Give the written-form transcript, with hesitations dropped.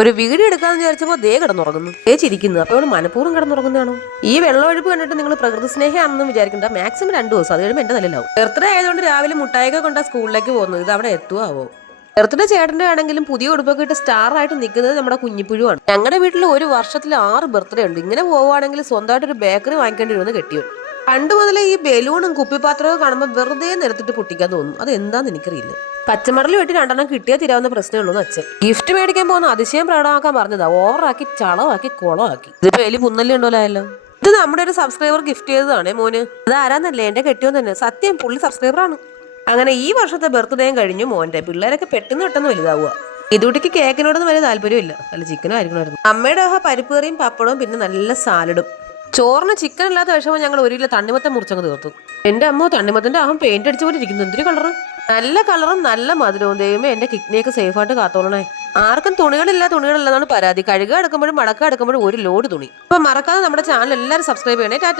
ഒരു വീഡിയോ എടുക്കാന്ന് വിചാരിച്ചപ്പോൾ ദേ കിടന്നുറങ്ങുന്നു, ചിരിക്കുന്നു. അപ്പോൾ അവൾ മനഃപൂർവ്വം കിടന്നുറങ്ങുന്നതാണോ? ഈ വെള്ളമൊഴുപ്പ് കണ്ടിട്ട് നിങ്ങൾ പ്രകൃതി സ്നേഹിയാണെന്ന് വിചാരിക്കണ്ട. മാക്സിമം 2 ദിവസം, അത് കഴിയുമ്പോൾ എന്റെ തലയിലാവും. ബർത്ത്ഡേ ആയതുകൊണ്ട് രാവിലെ മുട്ടായൊക്കെ കൊണ്ടാ സ്കൂളിലേക്ക് പോകുന്നത്. ഇത് അവിടെ എത്തുവാവോ? ബർത്ത്ഡേ ചേട്ടന്റെ ആണെങ്കിലും പുതിയ ഉടുപ്പൊക്കെ ഇട്ട് സ്റ്റാർ ആയിട്ട് നിൽക്കുന്നത് നമ്മുടെ കുഞ്ഞിപ്പുഴുവാണ്. ഞങ്ങളുടെ വീട്ടിൽ ഒരു വർഷത്തിൽ 6 ബർത്ത്ഡേ ഉണ്ട്. ഇങ്ങനെ പോവുകയാണെങ്കിൽ സ്വന്തമായിട്ട് ഒരു ബേക്കറി വാങ്ങിക്കേണ്ടി വരുമെന്ന് കെട്ടിയോ. പണ്ട് മുതലേ ഈ ബലൂണും കുപ്പിപ്പാത്രവും കാണുമ്പോൾ വെറുതെ നിരത്തിട്ട് പൊട്ടിക്കാൻ തോന്നും. അത് എന്താന്ന് എനിക്കറിയില്ല. പച്ചമടൽ വെട്ടി 2 കിട്ടിയാൽ തീരാവുന്ന പ്രശ്നമേ ഉള്ളൂ അച്ഛൻ. ഗിഫ്റ്റ് മേടിക്കാൻ പോകുന്ന അതിശയം പ്രകടമാക്കാൻ പറഞ്ഞതാ. ഓവറാക്കി ചളവാക്കി കുളമാക്കി. ഇതിപ്പോ എലി പുന്നല്ലി ഉണ്ടോലായല്ലോ. ഇത് നമ്മുടെ ഒരു സബ്സ്ക്രൈബർ ഗിഫ്റ്റ് ചെയ്തതാണേ മോന്. അത് ആരാന്നല്ലേ, എന്റെ കെട്ടിയോ തന്നെ. സത്യം, പുള്ളി സബ്സ്ക്രൈബറാണ്. അങ്ങനെ ഈ വർഷത്തെ ബർത്ത്ഡേയും കഴിഞ്ഞു മോന്റെ. പിള്ളേരൊക്കെ പെട്ടെന്ന് വലുതാവുക. ഇതുകുട്ടിക്ക് കേക്കിനോടൊന്നും വലിയ താല്പര്യമില്ല. നല്ല ചിക്കനും ആയിരിക്കണമായിരുന്നു. അമ്മയുടെ പരിപ്പ് കറിയും പപ്പടവും പിന്നെ നല്ല സാലഡും. ചോറിന് ചിക്കൻ ഇല്ലാത്ത വിഷമം ഞങ്ങൾ 1 കിലോ തണ്ണിമത്തം മുറിച്ചങ്ങ് തീർത്തു. എന്റെ അമ്മ തണ്ണിമത്തന്റെ അഹം പെയിന്റ് അടിച്ച പോലെ ഇരിക്കുന്നു. എന്തൊരു കളറും, നല്ല കളറും നല്ല മധുരവും. ദൈവമേ, എന്റെ കിഡ്നിയൊക്കെ സേഫായിട്ട് കാത്തോളണേ. ആർക്കും തുണികളില്ലെന്നാണ് പരാതി. കഴുകുക എടുക്കുമ്പോഴും മടക്ക എടുക്കുമ്പോഴും ഒരു ലോഡ് തുണി. അപ്പൊ മറക്കാതെ നമ്മുടെ ചാനൽ എല്ലാവരും സബ്സ്ക്രൈബ് ചെയ്യണേ. ടാറ്റ.